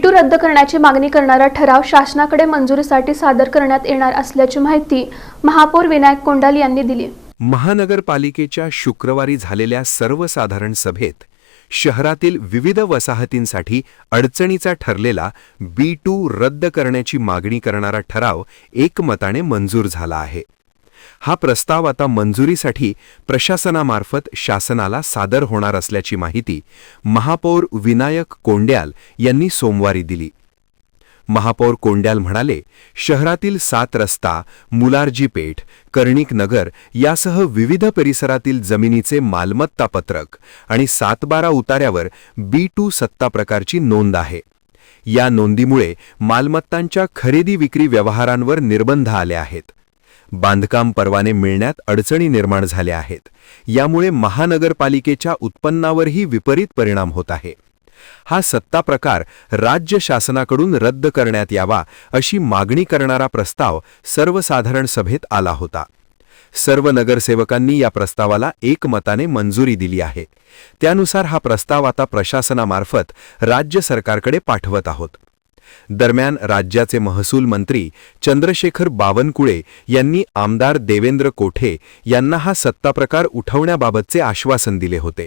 B2 रद्द करण्याची मागणी करणारा ठराव शासनाकडे मंजुरीसाठी सादर करण्यात येणार असल्याची माहिती महापौर विनायक कोंडाल यांनी दिली। महानगरपालिकेच्या शुक्रवारी झालेल्या सर्वसाधारण सभेत शहरातील विविध वसाहतींसाठी अडचणीचा ठरलेला B2 रद्द करण्याची मागणी करणारा ठराव एकमताने मंजूर झाला आहे। हा प्रस्ताव आता मंजुरीसाठी प्रशासनामार्फत शासनाला सादर होणार असल्याची माहिती महापौर विनायक कोंड्याल यांनी सोमवारी दिली। महापौर कोंड्याल म्हणाले, शहरातील 7 रस्ता, मुलारजी पेठ, कर्णिक नगर यासह विविध परिसरातील जमिनीचे मालमत्ता पत्रक आणि 7-12 उतार्यावर B2 सत्ता प्रकारची नोंद आहे। या नोंदीमुळे मालमत्तांच्या खरेदी विक्री व्यवहारांवर निर्बंध आले आहेत। बांधकाम परवाने मिळण्यात अडचणी निर्माण झाल्या आहेत। यामुळे महानगरपालिकेच्या उत्पन्नावरही विपरीत परिणाम होत आहे। हा सत्ता प्रकार राज्य शासनाकडून रद्द करण्यात यावा अशी मागणी करणारा प्रस्ताव सर्वसाधारण सभेत आला होता। सर्व नगरसेवकांनी या प्रस्तावाला एकमताने मंजुरी दिली आहे। त्यानुसार हा प्रस्ताव आता प्रशासनामार्फत राज्य सरकारकडे पाठवत आहोत। दरम्यान राज्याचे महसूल मंत्री चंद्रशेखर बावनकुळे यांनी आमदार देवेंद्र कोठे यांना हा सत्ताप्रकार उठवण्याबाबतचे आश्वासन दिले होते।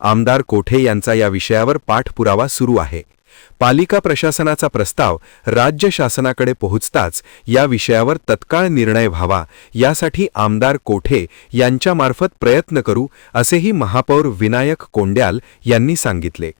आमदार कोठे यांचा या विषयावर पाठपुरावा सुरू आहे। पालिका प्रशासनाचा प्रस्ताव राज्य शासनाकडे पोहोचताच या विषयावर तत्काळ निर्णय व्हावा यासाठी आमदार कोठे यांच्यामार्फत प्रयत्न करू असेही महापौर विनायक कोंड्याल यांनी सांगितले।